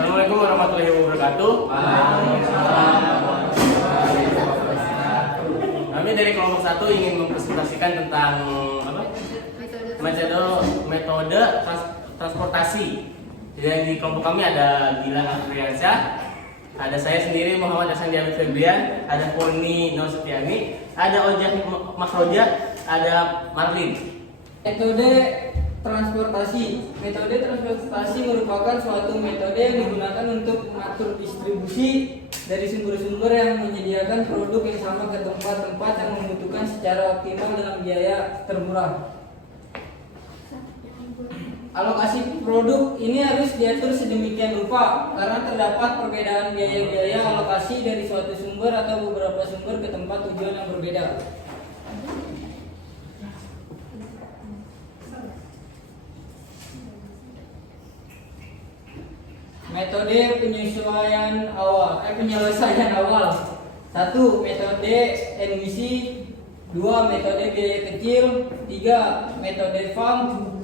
Assalamualaikum warahmatullahi wabarakatuh. Kami dari kelompok 1 ingin mempresentasikan tentang metode transportasi. Jadi di kelompok kami ada Gilang Afriansyah, ada saya sendiri Muhammad Hasan Diabit Febrian, ada Poni Nur Setiani, ada Ojak Makroja, ada Marlin. Metode transportasi merupakan suatu metode yang digunakan untuk mengatur distribusi dari sumber-sumber yang menyediakan produk yang sama ke tempat-tempat yang membutuhkan secara optimal dengan biaya termurah. Alokasi produk ini harus diatur sedemikian rupa karena terdapat perbedaan biaya-biaya alokasi dari suatu sumber atau beberapa sumber ke tempat tujuan yang berbeda. Metode penyelesaian awal. 1. Metode NWC. 2. Metode biaya kecil. 3. Metode farm.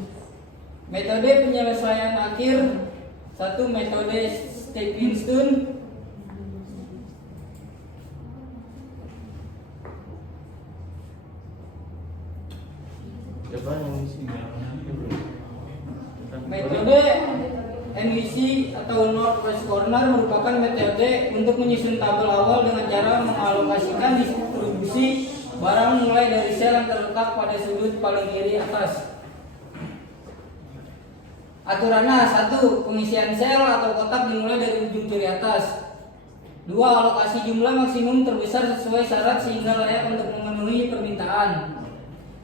Metode penyelesaian akhir. 1. Metode stepping stone. Metode NWC atau Northwest Corner merupakan metode untuk menyusun tabel awal dengan cara mengalokasikan distribusi barang mulai dari sel yang terletak pada sudut paling kiri atas. Aturannya: 1. Pengisian sel atau kotak dimulai dari ujung kiri atas. 2. Alokasi jumlah maksimum terbesar sesuai syarat sehingga layak untuk memenuhi permintaan.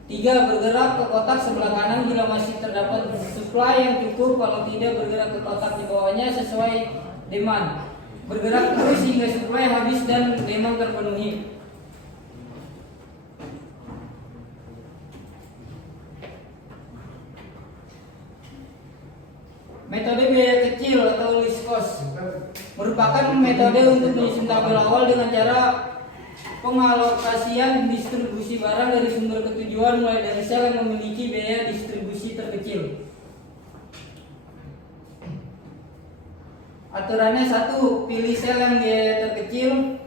3. Bergerak ke kotak sebelah kanan bila masih terdapat supply yang cukup, kalau tidak bergerak ke kotak di bawahnya sesuai demand. Bergerak terus hingga supply habis dan demand terpenuhi. Metode biaya kecil atau least cost merupakan metode untuk menyusun tabel awal dengan cara pengalokasian distribusi barang dari sumber ke tujuan mulai dari sel yang memiliki biaya distribusi terkecil. Aturannya: 1. Pilih sel yang biaya terkecil.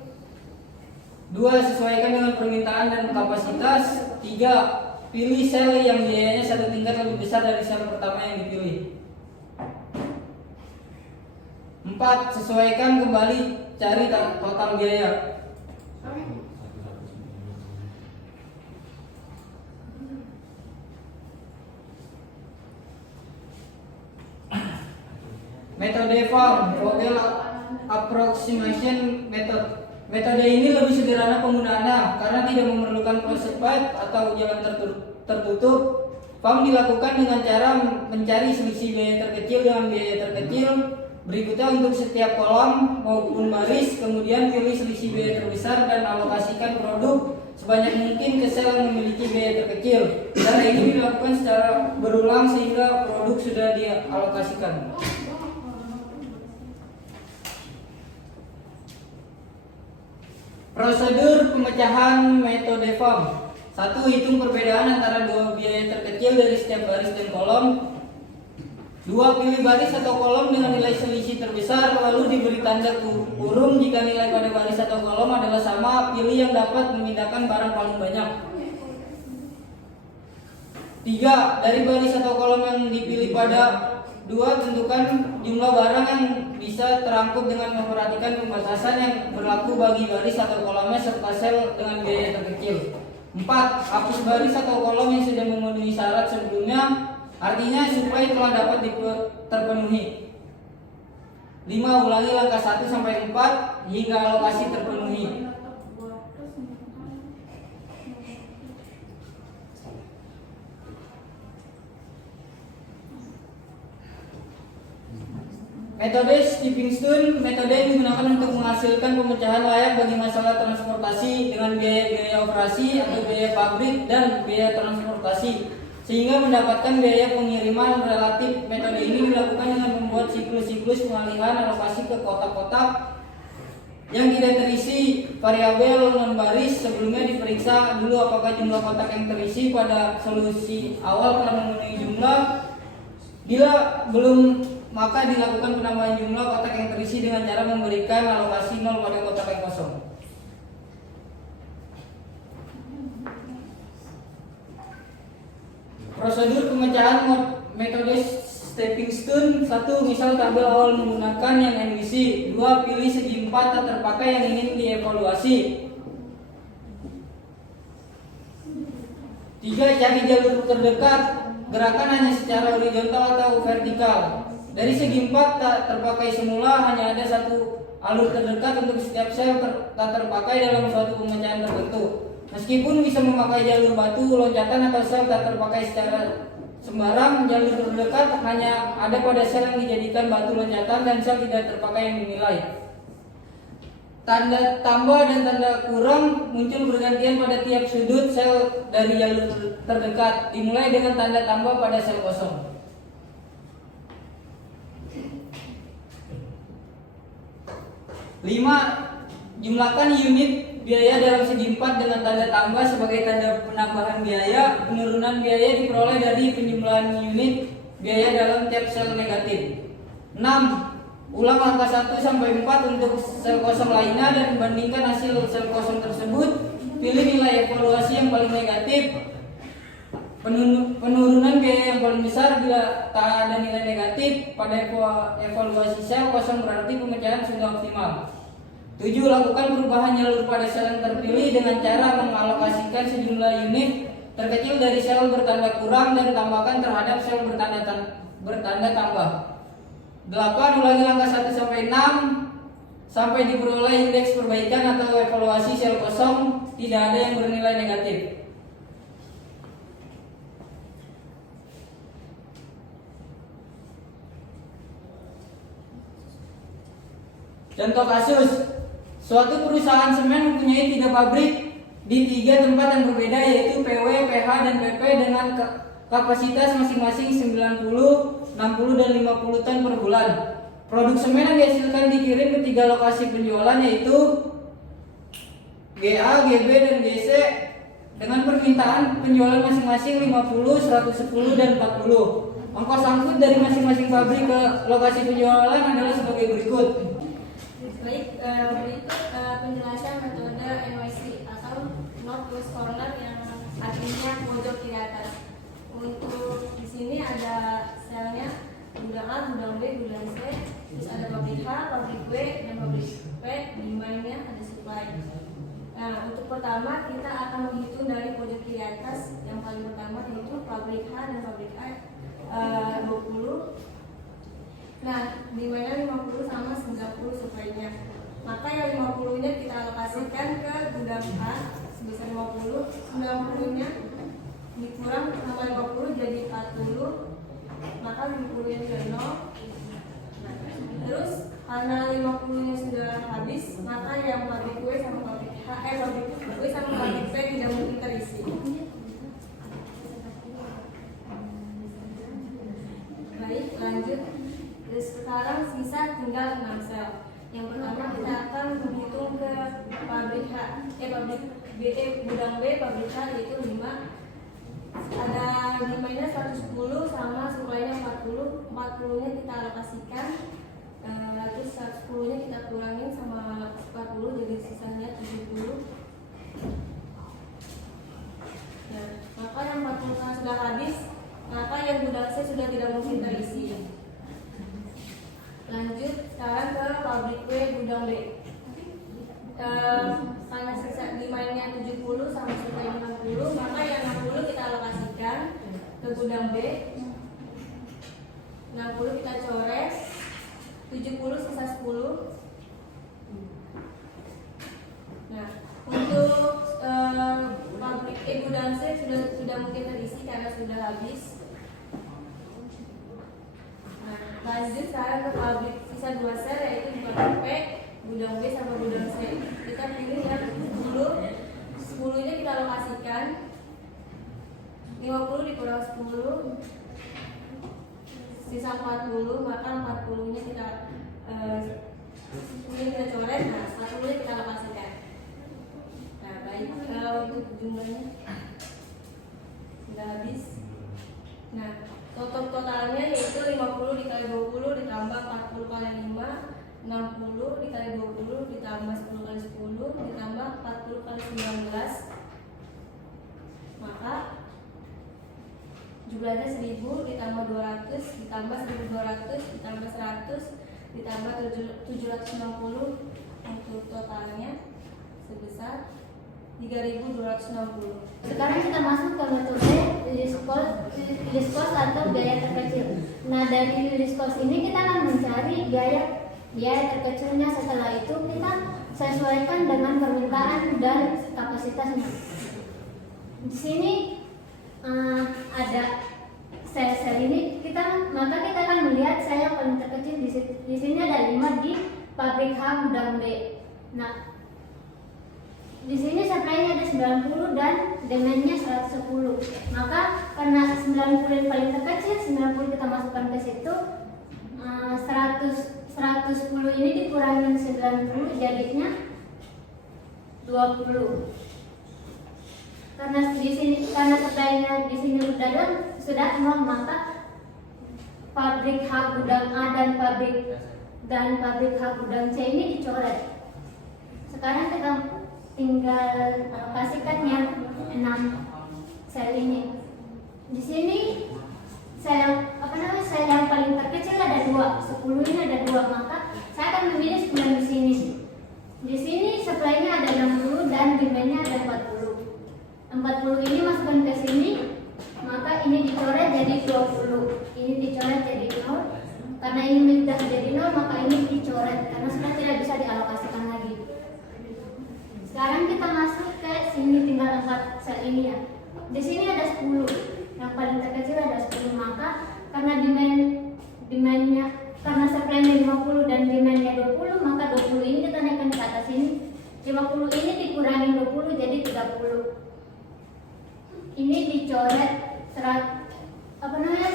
2. Sesuaikan dengan permintaan dan kapasitas. 3. Pilih sel yang biayanya satu tingkat lebih besar dari sel pertama yang dipilih. 4. Sesuaikan kembali, cari total biaya. Metode farm Vogel approximation method. Metode ini lebih sederhana penggunaannya karena tidak memerlukan closed pipe atau jalan tertutup. Farm dilakukan dengan cara mencari selisih biaya terkecil dengan biaya terkecil. Berikutnya untuk setiap kolom maupun baris, kemudian pilih selisih biaya terbesar dan alokasikan produk sebanyak mungkin ke sel yang memiliki biaya terkecil. Cara ini dilakukan secara berulang sehingga produk sudah dialokasikan. Prosedur pemecahan metode farm. 1. Hitung perbedaan antara dua biaya terkecil dari setiap baris dan kolom. 2. Pilih baris atau kolom dengan nilai selisih terbesar, lalu diberi tanda kurung jika nilai pada baris atau kolom adalah sama. Pilih yang dapat memindahkan barang paling banyak. 3. Dari baris atau kolom yang dipilih pada 2. Tentukan jumlah barang yang bisa terangkut dengan memperhatikan pembatasan yang berlaku bagi baris atau kolomnya serta sel dengan biaya terkecil. 4. Hapus baris atau kolom yang sudah memenuhi syarat sebelumnya, artinya supply telah dapat terpenuhi. 5. Ulangi langkah 1-4 hingga alokasi terpenuhi. Metode stepping stone, metode yang digunakan untuk menghasilkan pemecahan layak bagi masalah transportasi dengan biaya operasi atau biaya pabrik dan biaya transportasi, sehingga mendapatkan biaya pengiriman relatif. Metode ini dilakukan dengan membuat siklus-siklus pengalihan alokasi ke kotak-kotak yang tidak terisi variabel non baris. Sebelumnya diperiksa dulu apakah jumlah kotak yang terisi pada solusi awal telah memenuhi jumlah. Bila belum, maka dilakukan penambahan jumlah kotak yang terisi dengan cara memberikan alokasi 0 pada kotak yang kosong. Prosedur pemecahan metode stepping stone. 1. Misal tabel awal menggunakan yang NBC. 2. Pilih segi 4 tak terpakai yang ingin dievaluasi. 3. Cari jalur terdekat. Gerakan hanya secara horizontal atau vertikal. Dari segi 4 tak terpakai semula hanya ada satu alur terdekat untuk setiap sel tak terpakai dalam suatu pemecahan tertentu. Meskipun bisa memakai jalur batu, loncatan atau sel tak terpakai secara sembarang, jalur terdekat hanya ada pada sel yang dijadikan batu loncatan dan sel tidak terpakai yang dinilai. Tanda tambah dan tanda kurang muncul bergantian pada tiap sudut sel dari jalur terdekat, dimulai dengan tanda tambah pada sel kosong. 5. Jumlahkan unit biaya dalam segi 4 dengan tanda tambah sebagai tanda penambahan biaya. Penurunan biaya diperoleh dari penjumlahan unit biaya dalam tiap sel negatif. 6. Ulang angka 1 sampai 4 untuk sel kosong lainnya dan bandingkan hasil sel kosong tersebut. Pilih nilai evaluasi yang paling negatif. Penurunan biaya yang paling besar bila tak ada nilai negatif pada evaluasi sel kosong berarti pemecahan sudah optimal. 7. Lakukan perubahan jalur pada sel yang terpilih dengan cara mengalokasikan sejumlah unit terkecil dari sel bertanda kurang dan tambahkan terhadap sel bertanda tambah. 8. Ulangi langkah 1 sampai 6 sampai diperoleh indeks perbaikan atau evaluasi sel kosong tidak ada yang bernilai negatif. Contoh kasus, suatu perusahaan semen mempunyai 3 pabrik di 3 tempat yang berbeda yaitu PW, PH, dan PP dengan kapasitas masing-masing 90, 60, dan 50 ton per bulan. Produk semen yang dihasilkan dikirim ke 3 lokasi penjualan yaitu GA, GB, dan GC dengan permintaan penjualan masing-masing 50, 110, dan 40. Ongkos angkut dari masing-masing pabrik ke lokasi penjualan adalah sebagai berikut. Baik, berikut penjelasan metode NYC atau Northwest Corner yang artinya pojok kiri atas. Untuk di sini ada selnya gudang A, gudang B, gudang C, terus ada pabrik H, pabrik B, dan pabrik P. Demandnya ada supply. Nah, untuk pertama kita akan menghitung dari pojok kiri atas. Yang paling pertama yaitu pabrik H dan pabrik A 20. Nah, dimana 50 sama 90 supply-nya. Maka yang 50-nya kita alokasikan ke gudang A sebesar 50, 90-nya dikurang sama 50 jadi 40, maka 50-nya juga 0. Terus karena 50-nya sudah habis, maka yang pabrik W sama pabrik H, pabrik W sama pabrik P tidak mungkin terisi. Baik, lanjut. Terus sekarang sisa tinggal 6 sel. Yang pertama kita akan menghitung ke pabrik pabrik B, gudang B, pabrik H yaitu 5. Ada demandnya 110 sama supply-nya 40. 40-nya kita alokasikan. Terus 10-nya kita kurangin sama 40 jadi sisanya 70. Nah, maka yang 40 sudah habis, maka yang gudang C sudah tidak mungkin terisi. Lanjut sekarang ke pabrik W, gudang B. Karena sisa demandnya 70 sama supply 60, maka yang 60 kita alokasikan ke gudang B. 60 kita coret, 70 sisa 10. Nah, untuk pabrik gudang C sudah mungkin terisi karena sudah habis. Nah, lanjut sekarang ke pabrik sisa 2 sel yaitu pabrik P, gudang B sama gudang C. Kita pilih yang 10-nya kita alokasikan. 50 dikurang 10 sisa 40, maka 40-nya kita ini kita coret. Nah, 40-nya kita alokasikan. Nah, baik, untuk jumlahnya sudah habis. Nah, totalnya yaitu 50 dikali 20 ditambah 40 kali 5 60 dikali 20 ditambah 10 kali 10 ditambah 40 kali 19, maka jumlahnya 1000 ditambah 200 ditambah 1200 ditambah 100 ditambah 760, untuk totalnya sebesar 3260. Sekarang kita masuk ke metode release cost atau biaya terkecil. Nah, dari release cost ini kita akan mencari biaya terkecilnya. Setelah itu kita sesuaikan dengan permintaan dan kapasitasnya. Di sini ada sel ini maka kita akan melihat sel yang paling terkecil di sini ada 5 di pabrik H gudang B. Nah, di sini supply-nya ada 90 dan demand-nya 110. Maka karena 90 yang paling terkecil, 90 kita masukkan ke situ. 110 ini dikurangi 90 jadinya 20. Karena supply-nya di sini sudah nol, maka pabrik H gudang A dan pabrik H gudang C ini dicoret. Sekarang kita tinggal alokasikan yang 6 sel ini. Di sini sel yang paling terkecil ada 2, 10 ini ada 2, maka saya akan memilih 9 di sini. Di sini supply-nya ada 60 dan demand-nya ada 40. 40 ini masukkan ke sini, maka ini dicoret jadi 20. Ini dicoret jadi 0. Karena ini sudah jadi 0, maka ini dicoret karena sudah tidak bisa dialokasikan lagi. Sekarang kita masuk ke sini, tinggal 4 sel ini ya. Di sini ada 10. Yang paling terkecil ada 10, maka karena karena supply-nya 50 dan demand-nya 20, maka 20 ini kita naikkan ke atas ini. 50 ini dikurangi 20 jadi 30. Ini dicoret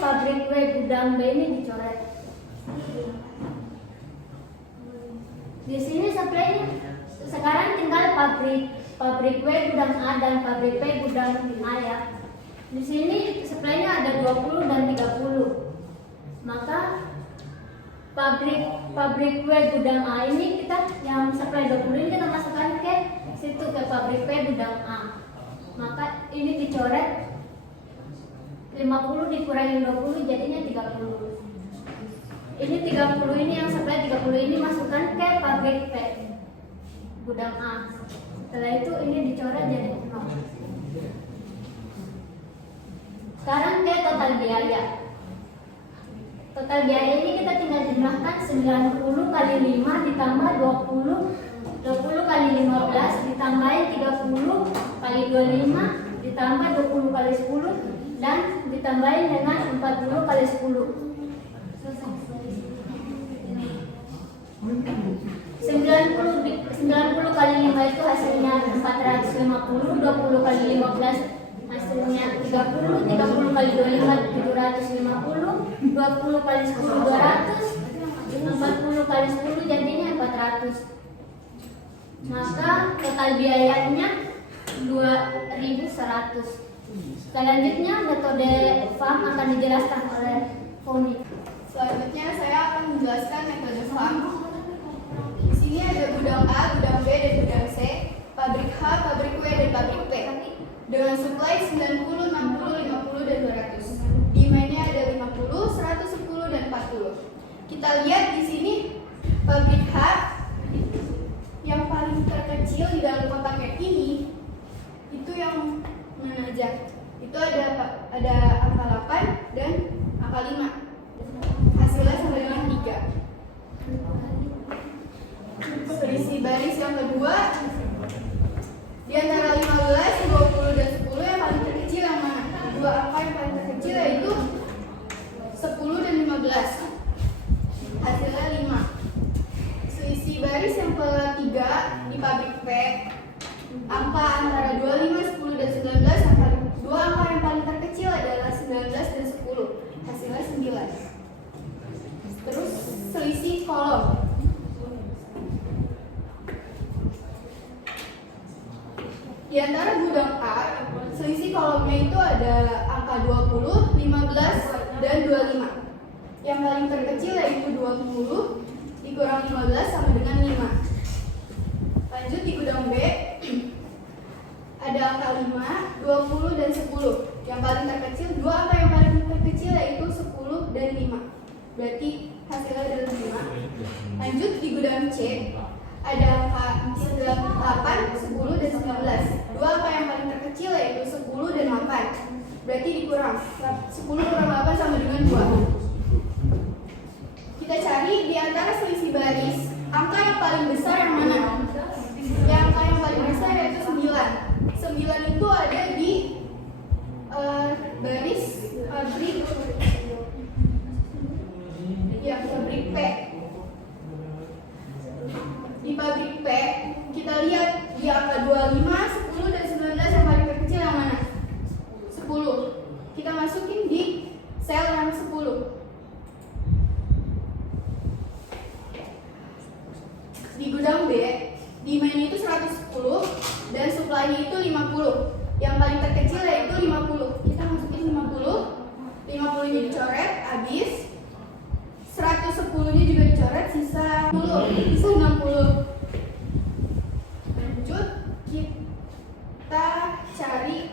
pabrik W gudang B ini dicoret. Di sini supply-nya sekarang tinggal pabrik W gudang A dan pabrik P gudang A ya. Di sini supply-nya ada 20 dan 30. Maka pabrik W gudang A ini kita yang supply 20 ini kita masukkan ke situ ke pabrik P gudang A. Maka ini dicoret 50 dikurangi 20 jadinya 30. Ini 30 ini yang supply 30 ini masukkan ke pabrik P gudang A. Setelah itu ini dicoret jadi 0. Sekarang ke total biaya. Total biaya ini kita tinggal jumlahkan 90 kali 5 ditambah 20 kali 15 ditambahin 30 kali 25 ditambah 20 kali 10 dan ditambahin dengan 40 kali 10. 90 kali 5 itu hasilnya 450, 20 kali 15 hasilnya 30, 30 kali 25 750, 20 kali 10 200, 40 kali 10 jadinya 400. Maka total biayanya 2100. Selanjutnya metode FAM akan dijelaskan oleh Foni. Selanjutnya saya akan menjelaskan metode FAM. Di sini ada gudang A, gudang B, dan gudang C, pabrik H, pabrik W, dan pabrik P. Dengan supply 90, 60, 50, dan 200. Demand-nya ada 50, 110, dan 40. Kita lihat di sini pabrik H yang paling terkecil di dalam kotaknya ini itu yang mana aja? Itu ada angka 8 dan angka 5. Hasilnya sama dengan 3. Selisih baris yang kedua di antara 15, 20, dan 10 yang paling terkecil yang mana? Dua angka yang paling terkecil yaitu 10 dan 15. Hasilnya 5. Selisih baris yang ketiga di pabrik P, angka antara 25, 10, dan 19, dua angka yang paling terkecil adalah 19 dan 10. Hasilnya 9. Terus selisih kolom. Di antara gudang A, selisih kolomnya itu ada angka 20, 15, dan 25. Yang paling terkecil yaitu 20, dikurang 15 sama dengan 5. Lanjut di gudang B, ada angka 5, 20, dan 10. Yang paling terkecil, dua angka yang paling terkecil yaitu 10 dan 5. Berarti hasilnya adalah 5. Lanjut di gudang C, ada angka 8, 10, dan 19. Dua angka yang paling terkecil yaitu 10 dan 8. Berarti dikurang 10 kurang 8 sama dengan 2. Kita cari di antara selisih baris, angka yang paling besar yang mana? Yang angka yang paling besar yaitu 9. 9 itu ada di baris pabrik pabrik P. Di pabrik P, kita lihat di angka 25, 10, dan 19 yang paling terkecil yang mana? 10. Kita masukin di sel yang 10. Di gudang B, demand itu 110 dan supply-nya itu 50. Yang paling terkecil yaitu 50. Kita masukin 50. 50-nya dicoret, habis. 110-nya juga dicoret, sisa 60. Lanjut, kita cari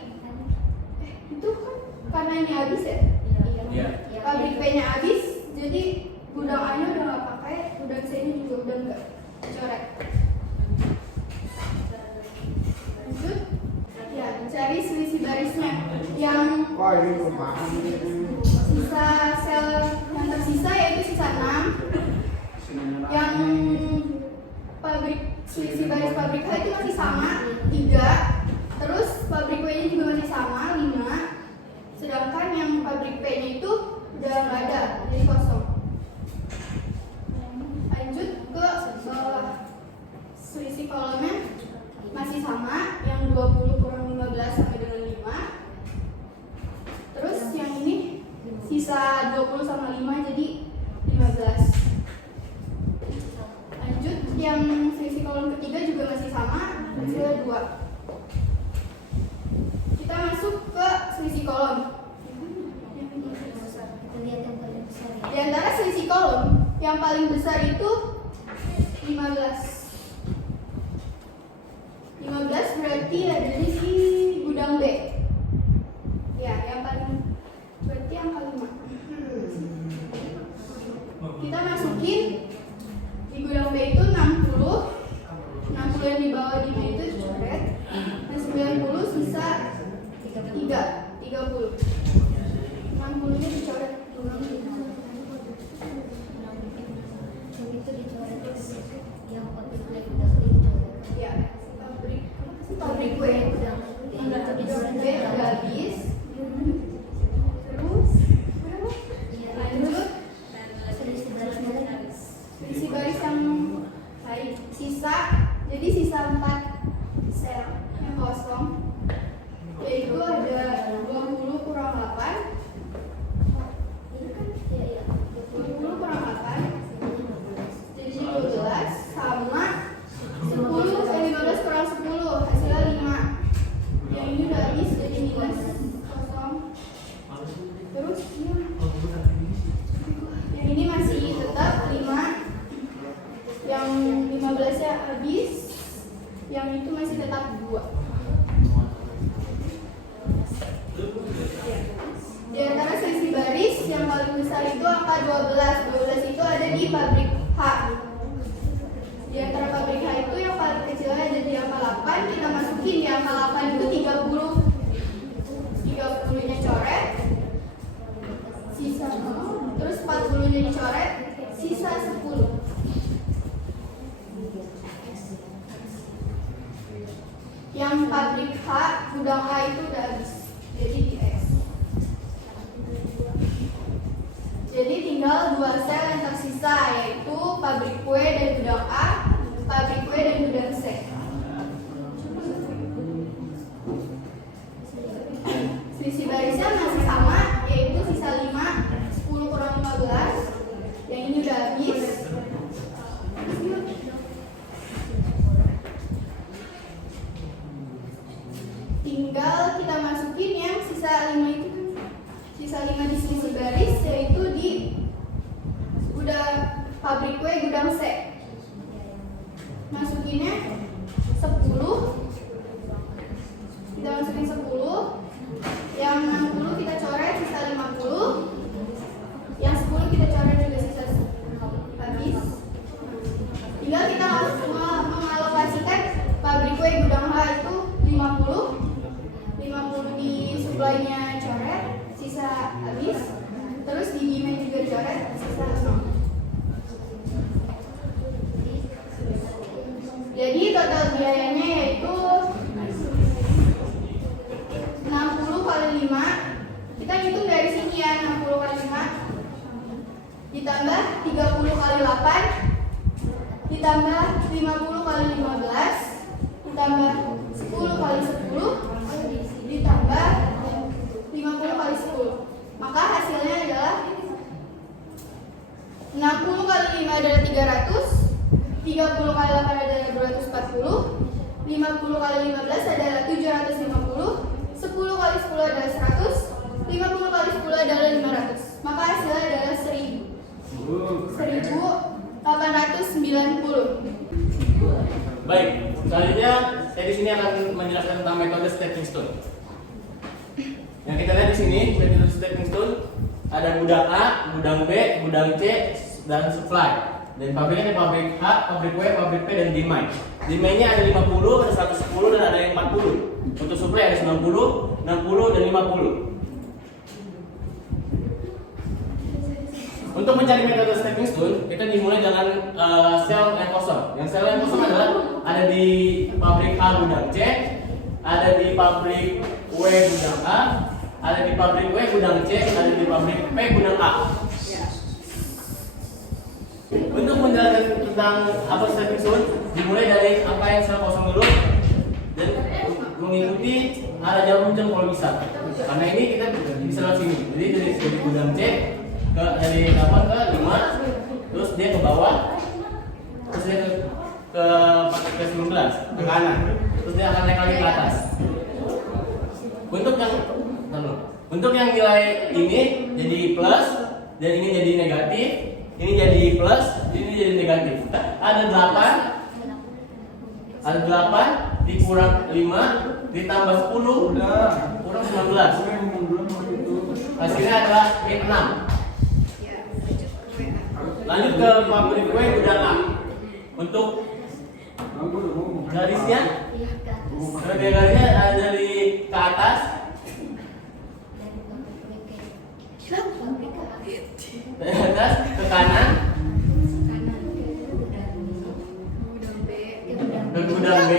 itu kan karena ini habis ya? Iya. Pabrik P-nya habis, jadi gudang A-nya udah nggak pakai, gudang C-nya juga udah nggak coret. Lanjut, ya cari selisih barisnya. Yang sisa sel yang tersisa yaitu sisa 6. Yang pabrik selisih baris pabrik H itu masih sama 3. Terus pabrik W-nya juga masih sama 5. Sedangkan yang pabrik P-nya itu udah nggak ada, jadi kosong. Lanjut ke selisih kolomnya masih sama, yang 20 kurang 15 sampai dengan 5. Terus yang ini sisa 20 sama 5 jadi 15. Lanjut, yang selisih kolom ketiga juga masih sama, hasilnya 2. Kita masuk ke selisih kolom. Di antara selisih kolom, yang paling besar itu 15. 15 berarti ada di gudang B. Ya, yang paling berarti angka 5. Kita masukin di gudang B itu 60. 60 yang di bawah di B itu dicoret. Dan 90 sisa 30. 60-nya dicoret. Ya, pabrik gue udah habis. Terus lanjut selisih baris yang baik sisa, jadi sisa 4 sel yang kosong, yaitu ada 20 kurang 8. 20 kurang 8 jadi 12 sama 15 kurang 10 hasilnya 5. Yang ini udah habis jadi minus kosong. Terus yang ini masih tetap 5. Yang 15 nya habis. Yang itu masih tetap 2. Di antara selisih baris yang paling besar itu angka 12. 12 itu ada di pabrik H. Di antara pabrik H itu yang paling kecilnya ada di angka 8. Kita masukin di angka 8 itu 30. 30-nya coret, sisa 0. Terus 40-nya dicoret, sisa 10. Yang pabrik H, gudang A itu udah habis, jadi di X. Jadi tinggal 2 sel yang tersisa, yaitu pabrik W dan gudang A, pabrik W dan gudang C. Selisih barisnya masih sama, yaitu sisa 5, 10 kurang 15. Yang ini udah habis. Tinggal kita masukin yang sisa 5 itu. Sisa 5 di selisih baris, yaitu di pabrik W gudang C. masukinnya 10. Kita masukin 10. Yang 60 kita coret sisa 50. Yang 10 kita coret juga sisa habis. Tinggal kita mengalokasikan pabrik kue gudang H itu 50. 50 di supply-nya coret, sisa habis. Terus di demand juga coret, sisa 0. Jadi total biayanya yaitu 60 kali 5. Kita hitung dari sini ya, 60 kali 5 ditambah 30 kali 8 ditambah 50 kali 15 ditambah 10 kali 10 ditambah 50 kali 10. Maka hasilnya adalah 60 kali 5 adalah 300, 30 kali 8 adalah 240, 50 kali 15 adalah 750, 10 kali 10 adalah 100, 50 kali 10 adalah 500. Maka hasilnya adalah 1890. Baik, selanjutnya saya di sini akan menjelaskan tentang metode stepping stone. Yang kita lihat di sini, metode stepping stone ada gudang A, gudang B, gudang C, dan supply. Dan pabriknya ada pabrik A, pabrik W, pabrik P, dan demand. Demand-nya ada 50, ada 110, dan ada yang 40. Untuk supply ada 90, 60, dan 50. Untuk mencari metode stepping stone, kita dimulai dengan sel yang kosong. Yang sel yang kosong adalah ada di pabrik A gudang C, ada di pabrik W gudang A, ada di pabrik W gudang C, ada di pabrik P gudang A. Untuk menjelaskan tentang apa stepping stone, dimulai dari angka yang sel kosong dulu dan mengikuti arah jarum jam kalau bisa. Karena ini kita bisa lewat sini. Jadi dari gudang C dari 8 ke 5, terus dia ke bawah, terus dia ke 19 ke kanan, terus dia akan naik lagi ke atas. Untuk yang nilai ini jadi plus dan ini jadi negatif, ini jadi plus, ini jadi negatif. Ada 8 dikurang 5 ditambah 10 kurang 19. Hasilnya adalah 6. Lanjut ke pabrik kue gudang A. Untuk garisnya ada dari ke atas, dari atas ke kanan, ke gudang B,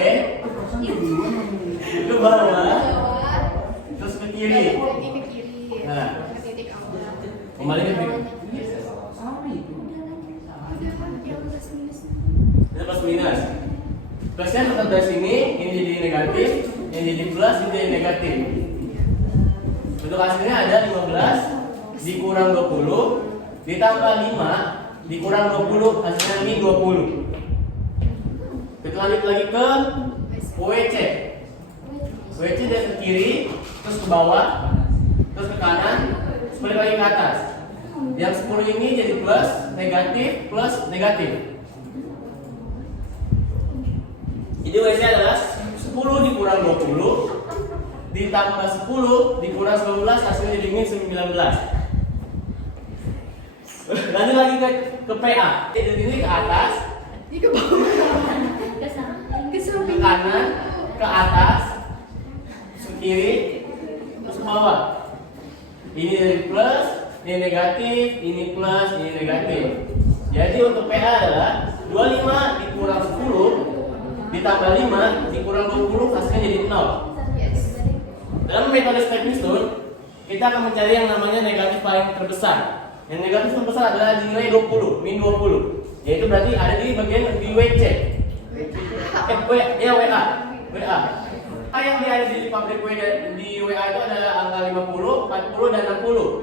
ke bawah, terus ke kiri. Nah, kembali ke kiri. Plus minus. Plusnya tetap dari sini, ini jadi negatif, ini jadi plus, ini jadi negatif. Untuk hasilnya ada 15 dikurang 20 ditambah 5 dikurang 20, hasilnya ini 20. Kita lanjut lagi ke WC. WC dari ke kiri, terus ke bawah, terus ke kanan, terus balik lagi ke atas. Yang 10 ini jadi plus, negatif. Jadi WC adalah 10 dikurang 20 ditambah 10 dikurang 19, hasilnya jadi min 19. Lanjut lagi ke PA. Dari sini ke atas, Ini ke bawah. ke kanan, ke atas, ke kiri, terus ke bawah. Ini dari plus, ini negatif, ini plus, ini negatif. Jadi untuk PA adalah 25 dikurang 10 ditambah 5 dikurang 20, hasilnya jadi 0. Dalam metode stepping stone, kita akan mencari yang namanya negatif paling terbesar. Yang negatif terbesar adalah di nilai 20, min 20. Yaitu berarti ada di bagian di WC. WA. Yang ada di pabrik W di WA itu adalah angka 50, 40 dan 60.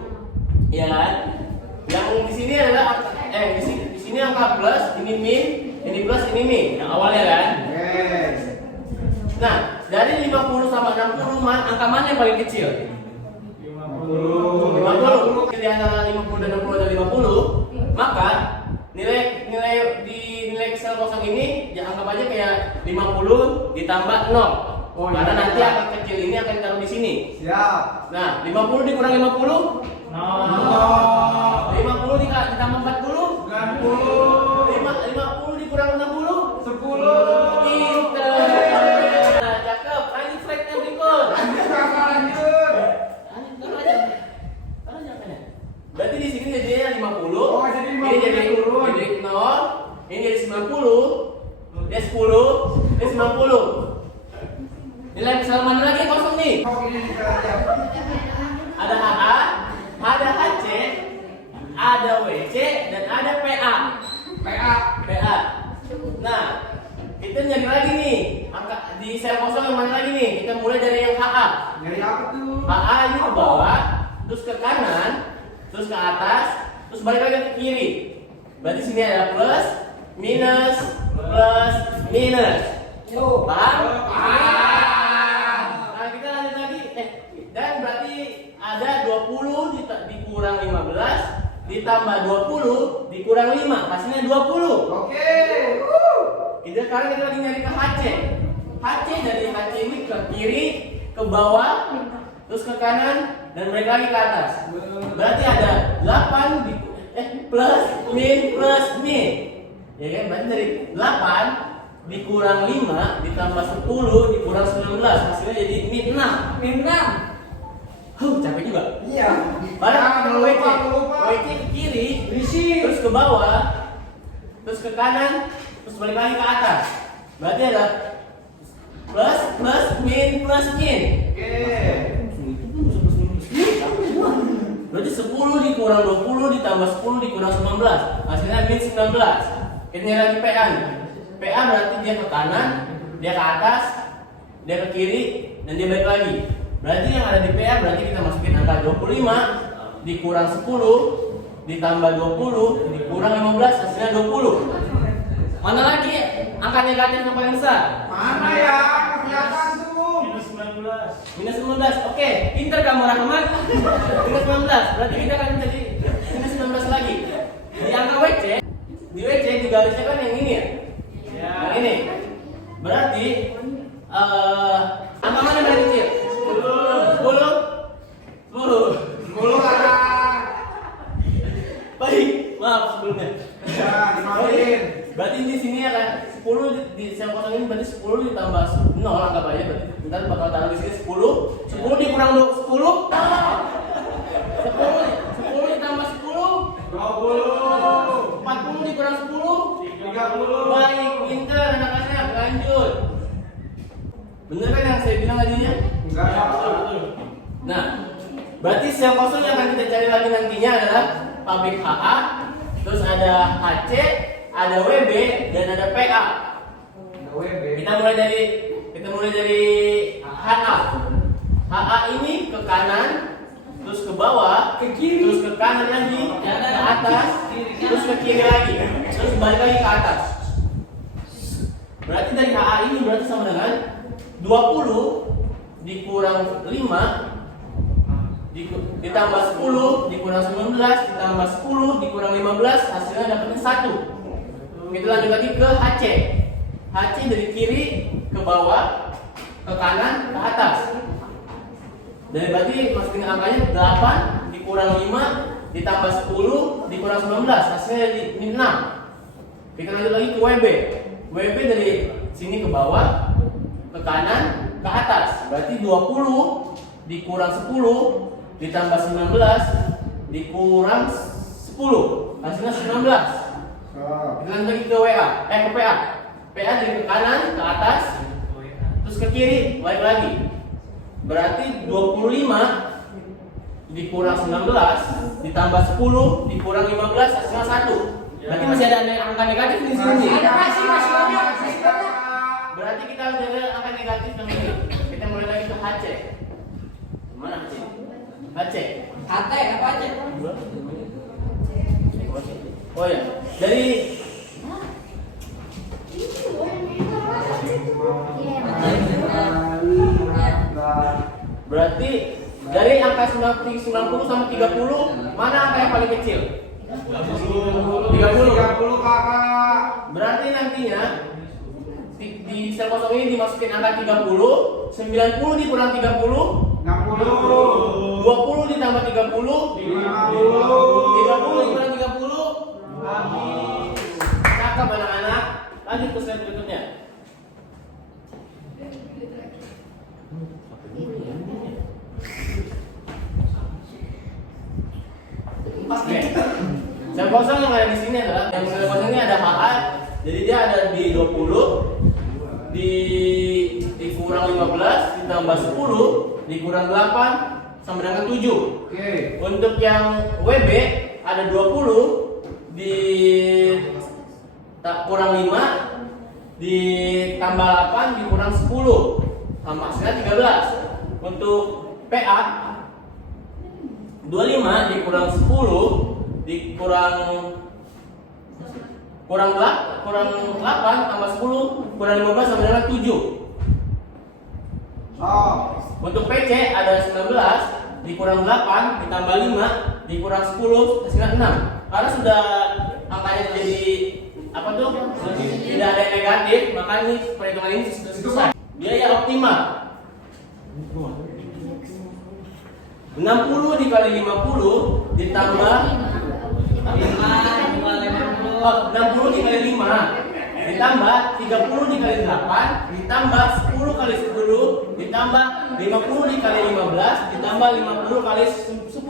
Iya kan? Yang di sini adalah di sini angka plus, ini min, ini plus, ini min. Yang awalnya kan? Yes. Nah, dari 50 sama 60 angka mana yang paling kecil? 50. Di antara 50 dan 60 ada 50, maka nilai di nilai sel sel kosong ini ya anggap aja kayak 50 ditambah 0. Oh, Karena iya. nanti angka kecil ini akan taruh di sini. Siap. Nah, 50 dikurang 50 50 ditambah 40 50 dikurang 60 10. Pinter. Nah, cakep. Lanjut slide yang berikut. Lanjut. Taruh aja. Taruh aja angkanya. Berarti di sini jadinya 50. Oh, jadi 50 Ini jadi turun. jadi 0. Ini jadi 90. Dia 10. Dia 90. Nilai kesalahan mana lagi yang kosong nih? Oh, ini kita lihat. Ada HA, ada HC, ada WC, dan ada PA. PA. Nah, kita nyari lagi nih. Angka di sel kosong yang mana lagi nih? Kita mulai dari yang HA. Dari apa tuh? HA ini ke bawah, terus ke kanan, terus ke atas, terus balik lagi ke kiri. Berarti sini ada plus, minus, plus, minus. Paham? Nah, kita lanjut lagi. Dan berarti ada 20 dikurang 15 ditambah 20 dikurang 5, hasilnya 20. Oke. Kita sekarang kita lagi nyari ke HC. HC dari HC ini ke kiri, ke bawah, terus ke kanan, dan balik lagi ke atas. Berarti ada 8 plus min plus min. Ya kan? Berarti dari 8 dikurang 5 ditambah 10 dikurang 19, hasilnya jadi min 6. Min 6. Capek juga. Iya. Balik ke Jangan WC. lupa. WC ke kiri, Berisik. terus ke bawah, terus ke kanan, terus balik lagi ke atas. Berarti ada plus plus min plus min. Oke. Berarti 10 dikurang 20 ditambah 10 dikurang 19, hasilnya min 19. Kita nyari lagi PA nih. PA berarti dia ke kanan, dia ke atas, dia ke kiri, dan dia balik lagi. Berarti yang ada di PA berarti kita masukin angka 25 dikurang 10 ditambah 20 dikurang 15, hasilnya 20. Mana lagi angka negatif yang paling besar? Mana ya? Kelihatan tuh. Minus 19. Oke, pinter kamu Rahmat. Minus 19. Berarti kita akan jadi minus 19 lagi. Di angka WC, di WC di garisnya kan yang ini ya? Yang ini. Berarti angka mana yang paling kecil? 10. Baik, maaf sebelumnya. Ya, dimaafin. Berarti di sini ya kan 10 di sel kosong ini berarti 10 ditambah 0 anggap aja berarti ntar bakal taruh di sini 10 dikurang 10 10 ditambah 10 20. 40 dikurang 10 30. baik pinter anak-anaknya lanjut bener kan yang saya bilang tadinya? Enggak salah. Nah berarti sel kosong yang akan kita cari lagi nantinya adalah pabrik HA, terus ada HC, ada WB, dan ada PA. WB. Kita mulai dari HA. HA ini ke kanan, terus ke bawah, Ke kiri. terus ke kanan lagi, ke atas, terus ke kiri lagi, terus balik lagi ke atas. Berarti dari HA ini berarti sama dengan 20 dikurang 5 ditambah 10 dikurang 19 ditambah 10 dikurang 15, hasilnya dapatnya 1. Kita lanjut lagi ke HC. HC dari kiri ke bawah, ke kanan, ke atas. Dari berarti masukin angkanya 8 dikurang 5 ditambah 10 dikurang 19, hasilnya jadi 6. Kita lanjut lagi ke WB. WB dari sini ke bawah, ke kanan, ke atas. Berarti 20 dikurang 10 ditambah 19 dikurang 10, hasilnya 19. Kita lanjut lagi ke ke PA. PA dari ke kanan, ke atas, terus ke kiri, balik lagi. Berarti 25 dikurang 19 ditambah 10 dikurang 15, hasilnya 1. Berarti masih ada angka negatif di sini. Ada masih banyak. Berarti kita harus ada angka negatif yang ini. Kita mulai lagi ke HC. Mana HC? HC. HT apa aja? Oh ya, dari berarti dari angka 90 sama 30 mana angka yang paling kecil? 30. 30 kakak. Berarti nantinya di sel kosong ini dimasukin angka 30, 90 dikurang 30, 60. 20 ditambah 30, 30 dikurang 30. Cakep anak-anak. Lanjut ke slide berikutnya. Oke. Sel kosong yang ada di sini adalah yang sel kosong ini ada HA. Jadi dia ada di 20 dikurang 15 ditambah 10 dikurang 8 sama dengan 7. Oke. Untuk yang WB ada 20 kurang 5 ditambah 8 dikurang 10 sama hasilnya 13. Untuk PA 25 dikurang 10 dikurang kurang 8 tambah 10 kurang 15 sama dengan 7. Untuk PC ada 19 dikurang 8 ditambah 5 dikurang 10 hasilnya 6. Karena sudah angkanya jadi apa tuh? Tidak ada yang negatif, maka ini perhitungan ini selesai. Biaya optimal 60 dikali 50 ditambah 60 dikali 5 ditambah 30 dikali 8 ditambah 10 kali 10 ditambah 50 dikali 15 ditambah 50 kali 10.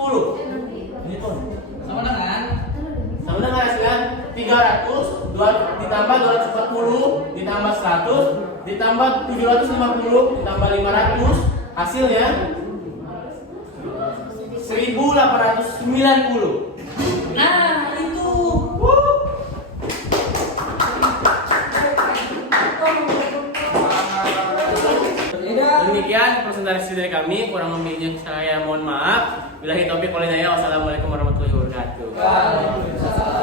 Sama dengan hasilnya 300 ditambah 240 ditambah 100 ditambah 750 ditambah 500 hasilnya 1890. Nah, itu. Demikian presentasi dari kami, kurang lebihnya saya mohon maaf. Billahi taufiq wal hidayah. Wassalamualaikum warahmatullahi wabarakatuh. Waalaikumsalam.